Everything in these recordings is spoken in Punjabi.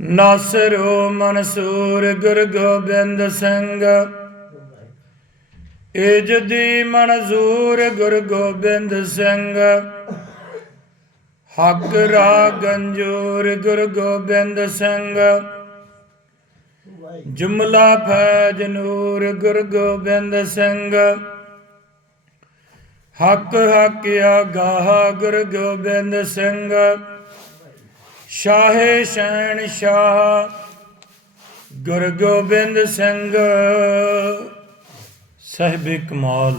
ਨਾਸਰੋ ਮਨਸੂਰ ਗੁਰ ਗੋਬਿੰਦ ਸਿੰਘ। ਇਜਦੀ ਮਨਜ਼ੂਰ ਗੁਰ ਗੋਬਿੰਦ ਸਿੰਘ। ਹੱਕ ਰਾ ਗੰਜੂਰ ਗੁਰ ਗੋਬਿੰਦ ਸਿੰਘ। ਜੁਮਲਾ ਫੈਜ ਨੂਰ ਗੁਰ ਗੋਬਿੰਦ ਸਿੰਘ। ਹੱਕ ਹੱਕਿਆ ਗਾਹ ਗੁਰ ਗੋਬਿੰਦ ਸਿੰਘ। ਸ਼ਾਹੇ ਸ਼ੈਣ ਸ਼ਾਹ, ਗੁਰ ਗੋਬਿੰਦ ਸਿੰਘ। ਸਹਿਬੇ ਕਮਾਲ।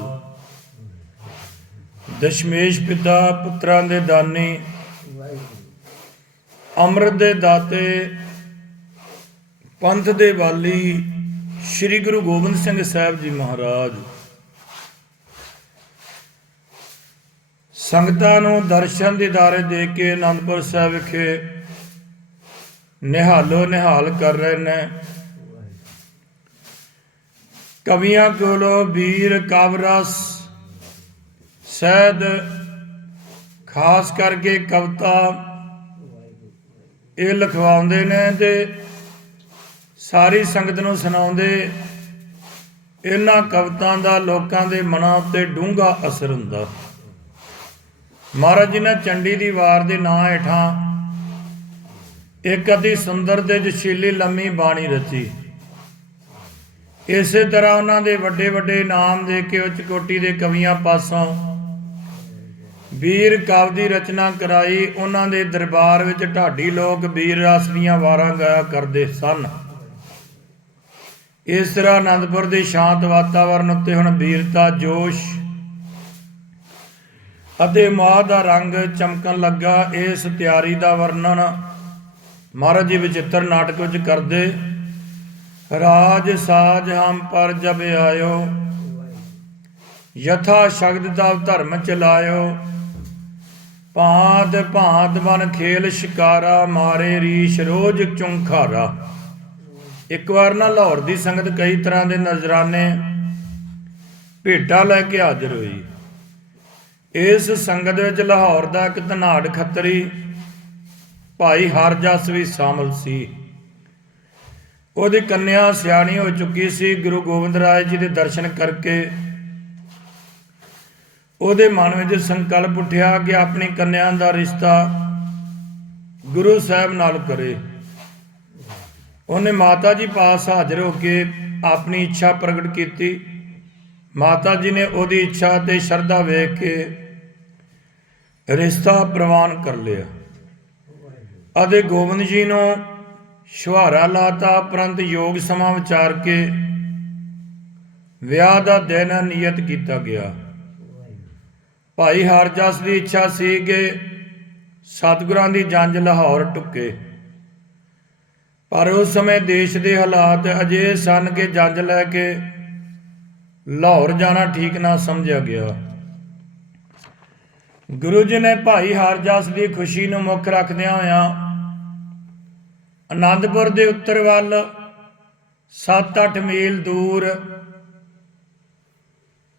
ਦਸ਼ਮੇਸ਼ ਪਿਤਾ ਪੁੱਤਰਾਂ ਦੇ ਦਾਨੀ, ਅੰਮ੍ਰਿਤ ਦੇ ਦਾਤੇ, ਪੰਥ ਦੇ ਵਾਲੀ ਸ੍ਰੀ ਗੁਰੂ ਗੋਬਿੰਦ ਸਿੰਘ ਸਾਹਿਬ ਜੀ ਮਹਾਰਾਜ। ਸੰਗਤਾਂ ਨੂੰ ਦਰਸ਼ਨ ਦੀਦਾਰੇ ਦੇ ਕੇ ਆਨੰਦਪੁਰ ਸਾਹਿਬ ਵਿਖੇ ਨਿਹਾਲੋ, ਨਿਹਾਲ ਕਰ ਰਹੇ ਨੇ ਕਵੀਆਂ ਕੋਲੋਂ ਵੀਰ ਕਵਰਸ ਸਹਿਦ ਖਾਸ ਕਰਕੇ ਕਵਿਤਾ ਇਹ ਲਿਖਵਾਉਂਦੇ ਨੇ ਤੇ ਸਾਰੀ ਸੰਗਤ ਨੂੰ ਸੁਣਾਉਂਦੇ, ਇਹਨਾਂ ਕਵਿਤਾਂ ਦਾ ਲੋਕਾਂ ਦੇ ਮਨਾਂ ਉੱਤੇ ਡੂੰਘਾ ਅਸਰ ਹੁੰਦਾ। ਮਹਾਰਾਜ ਜੀ ਨੇ ਚੰਡੀ ਦੀ ਵਾਰ ਦੇ ਨਾਂ ਹੇਠਾਂ ਇੱਕ ਅਤੀ ਸੁੰਦਰ ਤੇ ਜਸ਼ੀਲੀ ਲੰਮੀ ਬਾਣੀ ਰਚੀ। ਇਸੇ ਤਰ੍ਹਾਂ ਉਹਨਾਂ ਦੇ ਵੱਡੇ ਵੱਡੇ ਨਾਮ ਦੇ ਕੇ ਉੱਚ ਕੋਟੀ ਦੇ ਕਵੀਆਂ ਪਾਸੋਂ ਵੀਰ ਕਾਵ ਦੀ ਰਚਨਾ ਕਰਾਈ। ਉਹਨਾਂ ਦੇ ਦਰਬਾਰ ਵਿੱਚ ਢਾਡੀ ਲੋਕ ਵੀਰ ਰਸ ਦੀਆਂ ਵਾਰਾਂ ਗਾਇਆ ਕਰਦੇ ਸਨ। ਇਸ ਤਰ੍ਹਾਂ ਆਨੰਦਪੁਰ ਦੇ ਸ਼ਾਂਤ ਵਾਤਾਵਰਨ ਉੱਤੇ ਹੁਣ ਵੀਰਤਾ, ਜੋਸ਼ ਅਤੇ ਮਾਹ ਦਾ ਰੰਗ ਚਮਕਣ ਲੱਗਾ। ਇਸ ਤਿਆਰੀ ਦਾ ਵਰਣਨ ਮਹਾਰਾਜ ਜੀ ਵਿਚਿੱਤਰ ਨਾਟਕ ਵਿੱਚ ਕਰਦੇ, ਰਾਜ ਸਾਜ ਹਮ ਪਰ ਜਬ ਆਇਓ, ਯਥਾ ਸ਼ਗਦ ਦਾ ਧਰਮ ਚਲਾਇਓ, ਭਾਂਤ ਭਾਂਤ ਬਨ ਖੇਲ ਸ਼ਿਕਾਰਾ ਮਾਰੇ ਰੀਸ਼ ਰੋਜ ਚੁੰਖਾਰਾ ਇੱਕ ਵਾਰ ਨਾ ਲਾਹੌਰ ਦੀ ਸੰਗਤ ਕਈ ਤਰ੍ਹਾਂ ਦੇ ਨਜ਼ਰਾਨੇ ਭੇਟਾ ਲੈ ਕੇ ਹਾਜ਼ਰ ਹੋਈ। ਇਸ ਸੰਗਤ ਵਿੱਚ ਲਾਹੌਰ ਦਾ ਇੱਕ ਧਨਾੜ ਖੱਤਰੀ ਭਾਈ ਹਰਜਸ ਵੀ ਸ਼ਾਮਲ ਸੀ। ਉਹਦੀ ਕੰਨਿਆ ਸਿਆਣੀ ਹੋ ਚੁੱਕੀ ਸੀ। ਗੁਰੂ ਗੋਬਿੰਦ ਰਾਏ ਜੀ ਦੇ ਦਰਸ਼ਨ ਕਰਕੇ ਉਹਦੇ ਮਨ ਵਿੱਚ ਸੰਕਲਪ ਉੱਠਿਆ ਕਿ ਆਪਣੀ ਕੰਨਿਆ ਦਾ ਰਿਸ਼ਤਾ ਗੁਰੂ ਸਾਹਿਬ ਨਾਲ ਕਰੇ। ਉਹਨੇ ਮਾਤਾ ਜੀ ਪਾਸ ਹਾਜ਼ਰ ਹੋ ਕੇ ਆਪਣੀ ਇੱਛਾ ਪ੍ਰਗਟ ਕੀਤੀ। ਮਾਤਾ ਜੀ ਨੇ ਉਹਦੀ ਇੱਛਾ ਤੇ ਸ਼ਰਧਾ ਵੇਖ ਕੇ ਰਿਸ਼ਤਾ ਪ੍ਰਵਾਨ ਕਰ ਲਿਆ। ਅਤੇ ਗੋਬਿੰਦ ਜੀ ਨੂੰ ਸ਼ੁਹਾਰਾ ਲਾਤਾ, ਪ੍ਰੰਤ ਯੋਗ ਸਮਾਂ ਵਿਚਾਰ ਕੇ ਵਿਆਹ ਦਾ ਦਿਨ ਨਿਯਤ ਕੀਤਾ ਗਿਆ। ਭਾਈ ਹਰਜਸ ਦੀ ਇੱਛਾ ਸੀ ਕਿ ਸਤਿਗੁਰਾਂ ਦੀ ਜੰਜ ਲਾਹੌਰ ਟੁੱਕੇ। ਪਰ ਉਸ ਸਮੇਂ ਦੇਸ਼ ਦੇ ਹਾਲਾਤ ਅਜੇ ਸਨ ਕਿ ਜੰਜ ਲੈ ਕੇ ਲਾਹੌਰ ਜਾਣਾ ਠੀਕ ਨਾ ਸਮਝਿਆ ਗਿਆ। ਗੁਰੂ ਜੀ ਨੇ ਭਾਈ ਹਰਜਸ ਦੀ ਖੁਸ਼ੀ ਨੂੰ ਮੁੱਖ ਰੱਖਦਿਆਂ ਹੋਇਆਂ ਆਨੰਦਪੁਰ ਦੇ ਉੱਤਰ ਵੱਲ 7-8 ਮੀਲ ਦੂਰ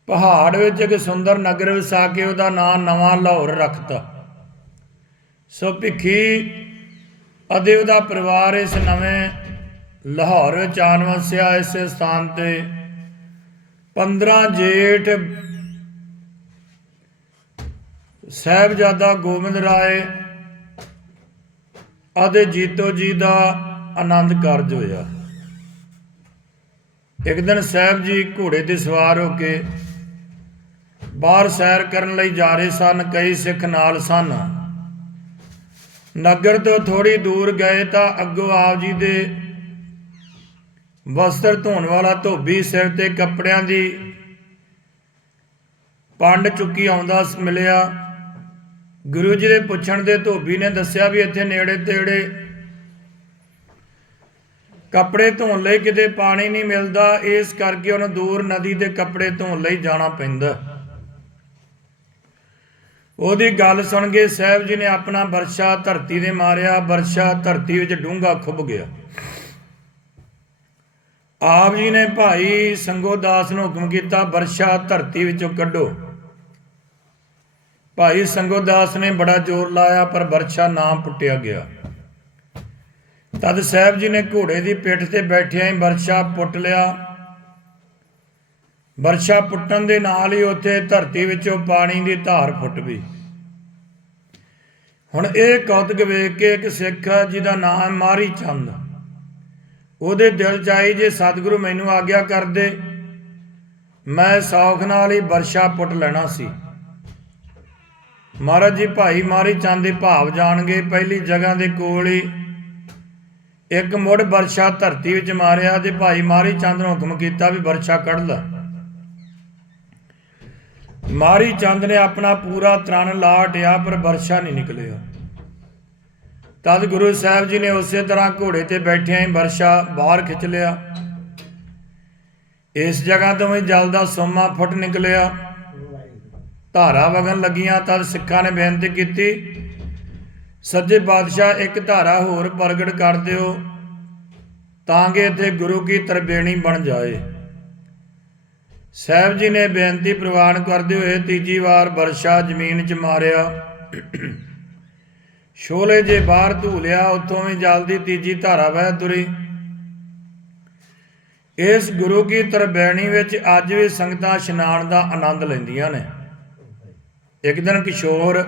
ਪਹਾੜ ਵਿੱਚ ਇੱਕ ਸੁੰਦਰ ਨਗਰ ਵਸਾ ਕੇ ਉਹਦਾ ਨਾਮ ਨਵਾਂ ਲਾਹੌਰ ਰੱਖਤਾ। ਸੋ ਭਿੱਖੀ ਅਤੇ ਉਹਦਾ ਪਰਿਵਾਰ ਇਸ ਨਵੇਂ ਲਾਹੌਰ ਵਿੱਚ ਆਨ ਵਸਿਆ, ਇਸ ਸਥਾਨ ਤੇ 15 ਜੇਠ ਸਾਹਿਬਜ਼ਾਦਾ ਗੋਬਿੰਦ ਰਾਏ ਅਤੇ ਜੀਤੋ ਜੀ ਦਾ ਆਨੰਦ ਕਾਰਜ ਹੋਇਆ। ਇੱਕ ਦਿਨ ਸਾਹਿਬ ਜੀ ਘੋੜੇ ਤੇ ਸਵਾਰ ਹੋ ਕੇ ਬਾਹਰ ਸੈਰ ਕਰਨ ਲਈ ਜਾ ਰਹੇ ਸਨ, ਕਈ ਸਿੱਖ ਨਾਲ ਸਨ। ਨਗਰ ਤੋਂ ਥੋੜੀ ਦੂਰ ਗਏ ਤਾਂ ਅੱਗੋਂ ਆਪ ਜੀ ਦੇ ਵਸਤਰ ਧੋਣ ਵਾਲਾ ਧੋਬੀ ਸਿਰ ਤੇ ਕੱਪੜਿਆਂ ਦੀ ਪੰਡ ਚੁੱਕੀ ਆਉਂਦਾ ਮਿਲਿਆ। ਗੁਰੂ ਜੀ ਦੇ ਪੁੱਛਣ ਦੇ ਧੋਬੀ ਨੇ ਦੱਸਿਆ ਵੀ ਇੱਥੇ ਨੇੜੇ ਤੇੜੇ ਕੱਪੜੇ ਧੋਣ ਲਈ ਕਿਤੇ ਪਾਣੀ ਨਹੀਂ ਮਿਲਦਾ, ਇਸ ਕਰਕੇ ਉਹਨੂੰ ਦੂਰ ਨਦੀ ਦੇ ਕੱਪੜੇ ਧੋਣ ਲਈ ਜਾਣਾ ਪੈਂਦਾ। ਉਹਦੀ ਗੱਲ ਸੁਣ ਕੇ ਸਾਹਿਬ ਜੀ ਨੇ ਆਪਣਾ ਵਰਸ਼ਾ ਧਰਤੀ ਦੇ ਮਾਰਿਆ, ਵਰਸ਼ਾ ਧਰਤੀ ਵਿੱਚ ਡੂੰਘਾ ਖੁੱਭ ਗਿਆ। ਆਪ ਜੀ ਨੇ ਭਾਈ ਸੰਗੋ ਦਾਸ ਨੂੰ ਹੁਕਮ ਕੀਤਾ, ਵਰਸ਼ਾ ਧਰਤੀ ਵਿੱਚੋਂ ਕੱਢੋ। ਭਾਈ ਸੰਗੋਦਾਸ ਨੇ ਬੜਾ ਜ਼ੋਰ ਲਾਇਆ, ਪਰ ਵਰਸ਼ਾ ਨਾ ਪੁੱਟਿਆ ਗਿਆ। ਤਦ ਸਾਹਿਬ ਜੀ ਨੇ ਘੋੜੇ ਦੀ ਪਿੱਠ ਤੇ ਬੈਠਿਆਂ ਹੀ ਵਰਸ਼ਾ ਪੁੱਟ ਲਿਆ। ਵਰਸ਼ਾ ਪੁੱਟਣ ਦੇ ਨਾਲ ਹੀ ਉੱਥੇ ਧਰਤੀ ਵਿੱਚੋਂ ਪਾਣੀ ਦੀ ਧਾਰ ਫੁੱਟ ਪਈ ਹੁਣ ਇਹ ਕੌਤਕ ਵੇਖ ਕੇ ਇੱਕ ਸਿੱਖ ਜਿਹਦਾ ਨਾਮ ਹੈ ਮਾਰੀ ਚੰਦ। ਉਹਦੇ ਦਿਲ ਚ ਆਈ, ਜੇ ਸਤਿਗੁਰੂ ਮੈਨੂੰ ਆਗਿਆ ਕਰਦੇ ਮੈਂ ਸੌਖ ਨਾਲ ਹੀ ਵਰਸ਼ਾ ਪੁੱਟ ਲੈਣਾ ਸੀ। ਮਹਾਰਾਜ ਜੀ, ਭਾਈ ਮਾਰੀ ਚੰਦ ਦੇ ਭਾਵ ਜਾਣਗੇ, ਪਹਿਲੀ ਜਗ੍ਹਾ ਦੇ ਕੋਲ ਹੀ ਇੱਕ ਮੁੜ ਵਰਸ਼ਾ ਧਰਤੀ ਵਿੱਚ ਮਾਰਿਆ ਤੇ ਭਾਈ ਮਾਰੀ ਚੰਦ ਨੂੰ ਹੁਕਮ ਕੀਤਾ ਵੀ ਵਰਸ਼ਾ ਕੱਢ ਲੈ। ਮਾਰੀ ਚੰਦ ਨੇ ਆਪਣਾ ਪੂਰਾ ਤ੍ਰਣ ਲਾਟਿਆ ਪਰ ਵਰਸ਼ਾ ਨਹੀਂ ਨਿਕਲਿਆ। ਤਦ ਗੁਰੂ ਸਾਹਿਬ ਜੀ ਨੇ ਉਸੇ ਤਰ੍ਹਾਂ ਘੋੜੇ ਤੇ ਬੈਠਿਆਂ ਹੀ ਵਰਸ਼ਾ ਬਾਹਰ ਖਿੱਚ ਲਿਆ। ਇਸ ਜਗ੍ਹਾ ਤੋਂ ਵੀ ਜਲ ਦਾ ਸੋਮਾ ਫੁੱਟ ਨਿਕਲਿਆ। ਧਾਰਾ ਵਗਣ ਲੱਗੀਆਂ ਤਦ ਸਿੱਖਾਂ ਨੇ ਬੇਨਤੀ ਕੀਤੀ। ਸੱਜੇ ਬਾਦਸ਼ਾਹ ਇੱਕ ਧਾਰਾ ਹੋਰ ਪ੍ਰਗਟ ਕਰ ਦਿਓ ਤਾਂ ਕਿ ਇੱਥੇ ਗੁਰੂ ਕੀ ਤਰਬੇਣੀ ਬਣ ਜਾਏ। ਸਾਹਿਬ ਜੀ ਨੇ ਬੇਨਤੀ ਪ੍ਰਵਾਨ ਕਰਦੇ ਹੋਏ ਤੀਜੀ ਵਾਰ ਵਰਸ਼ਾ ਜ਼ਮੀਨ 'ਚ ਮਾਰਿਆ। ਸ਼ੋਲੇ ਜੇ ਬਾਹਰ ਧੂਲਿਆ, ਉੱਥੋਂ ਵੀ ਜਲਦੀ ਤੀਜੀ ਧਾਰਾ ਵਹਿ ਤੁਰੀ। ਇਸ ਗੁਰੂ ਕੀ ਤਰਬੇਣੀ ਵਿੱਚ ਅੱਜ ਵੀ ਸੰਗਤਾਂ ਇਸ਼ਨਾਨ ਦਾ ਆਨੰਦ ਲੈਂਦੀਆਂ ਨੇ। ਇੱਕ ਦਿਨ ਕਿਸ਼ੋਰ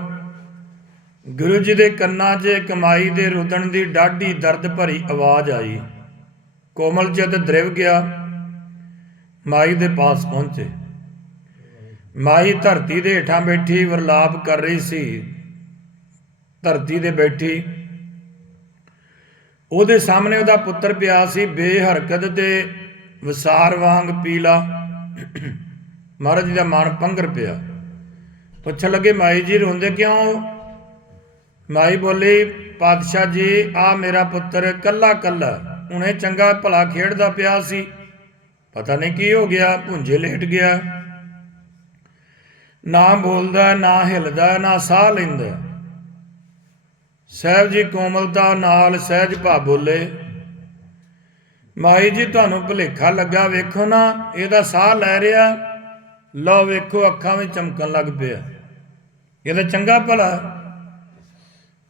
ਗੁਰੂ ਜੀ ਦੇ ਕੰਨਾਂ 'ਚ ਕਮਾਈ ਦੇ ਰੁਦਣ ਦੀ ਡਾਢੀ ਦਰਦ ਭਰੀ ਆਵਾਜ਼ ਆਈ। ਕੋਮਲ ਚਿਤ ਦ੍ਰਿਵ ਗਿਆ। ਮਾਈ ਦੇ ਪਾਸ ਪਹੁੰਚੇ। ਮਾਈ ਧਰਤੀ ਦੇ ਹੇਠਾਂ ਬੈਠੀ ਵਰਲਾਪ ਕਰ ਰਹੀ ਸੀ। ਧਰਤੀ ਦੇ ਬੈਠੀ। ਉਹਦੇ ਸਾਹਮਣੇ ਉਹਦਾ ਪੁੱਤਰ ਪਿਆ ਸੀ, ਬੇਹਰਕਤ ਤੇ ਵਿਸਾਰ ਵਾਂਗ ਪੀਲਾ। ਮਹਾਰਾਜ ਜੀ ਦਾ ਮਨ ਪੰਗਰ ਪਿਆ। ਪੁੱਛਣ ਲੱਗੇ, ਮਾਈ ਜੀ ਰੋਂਦੇ ਕਿਉਂ? ਮਾਈ ਬੋਲੀ, ਪਾਤਸ਼ਾਹ ਜੀ, ਆ ਮੇਰਾ ਪੁੱਤਰ ਕੱਲਾ ਕੱਲਾ, ਹੁਣੇ ਚੰਗਾ ਭਲਾ ਖੇਡਦਾ ਪਿਆ ਸੀ। ਪਤਾ ਨਹੀਂ ਕੀ ਹੋ ਗਿਆ, ਭੁੰਜੇ ਲੇਟ ਗਿਆ। ਨਾ ਬੋਲਦਾ, ਨਾ ਹਿਲਦਾ, ਨਾ ਸਾਹ ਲੈਂਦਾ। ਸਾਹਿਬ ਜੀ ਕੋਮਲਤਾ ਨਾਲ ਸਹਿਜ ਭਾ ਬੋਲੇ, ਮਾਈ ਜੀ, ਤੁਹਾਨੂੰ ਭੁਲੇਖਾ ਲੱਗਾ, ਵੇਖੋ ਨਾ, ਇਹਦਾ ਸਾਹ ਲੈ ਰਿਹਾ। ਲਓ, ਵੇਖੋ, ਅੱਖਾਂ ਵਿੱਚ ਚਮਕਣ ਲੱਗ ਪਿਆ। ਇਹਦਾ ਚੰਗਾ ਭਲਾ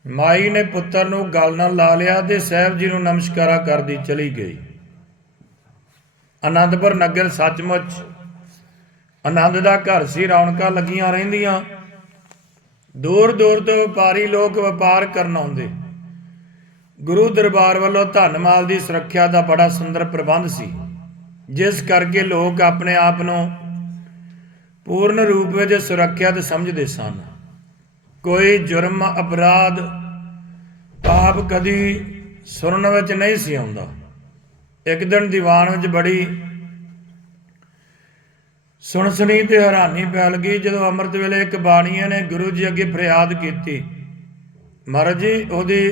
ਮਾਈ ਨੇ ਪੁੱਤਰ ਨੂੰ ਗਲ ਨਾਲ ਲਾ ਲਿਆ ਤੇ ਸਾਹਿਬ ਜੀ ਨੂੰ ਨਮਸਕਾਰਾ ਕਰਦੀ ਚਲੀ ਗਈ। ਆਨੰਦਪੁਰ ਨਗਰ ਸੱਚਮੁੱਚ ਆਨੰਦ ਦਾ ਘਰ ਸੀ, ਰੌਣਕਾਂ ਲੱਗੀਆਂ ਰਹਿੰਦੀਆਂ। ਦੂਰ ਦੂਰ ਤੋਂ ਵਪਾਰੀ ਲੋਕ ਵਪਾਰ ਕਰਨ ਆਉਂਦੇ। ਗੁਰੂ ਦਰਬਾਰ ਵੱਲੋਂ ਧਨ ਮਾਲ ਦੀ ਸੁਰੱਖਿਆ ਦਾ ਬੜਾ ਸੁੰਦਰ ਪ੍ਰਬੰਧ ਸੀ। ਜਿਸ ਕਰਕੇ ਲੋਕ ਆਪਣੇ ਆਪ ਨੂੰ ਪੂਰਨ ਰੂਪ ਵਿੱਚ ਸੁਰੱਖਿਅਤ ਸਮਝਦੇ ਸਨ। ਕੋਈ ਜੁਰਮ, ਅਪਰਾਧ ਪਾਪ ਕਦੀ ਸੁਣਨ ਵਿੱਚ ਨਹੀਂ ਸੀ ਆਉਂਦਾ। ਇੱਕ ਦਿਨ ਦੀਵਾਨ ਵਿੱਚ ਬੜੀ ਸੁਣਸਣੀ ਤੇ ਹੈਰਾਨੀ ਫੈਲ ਗਈ ਜਦੋਂ ਅੰਮ੍ਰਿਤ ਵੇਲੇ ਇੱਕ ਬਾਣੀਏ ਨੇ ਗੁਰੂ ਜੀ ਅੱਗੇ ਫਰਿਆਦ ਕੀਤੀ। ਮਹਾਰਾਜ ਜੀ, ਉਹਦੀ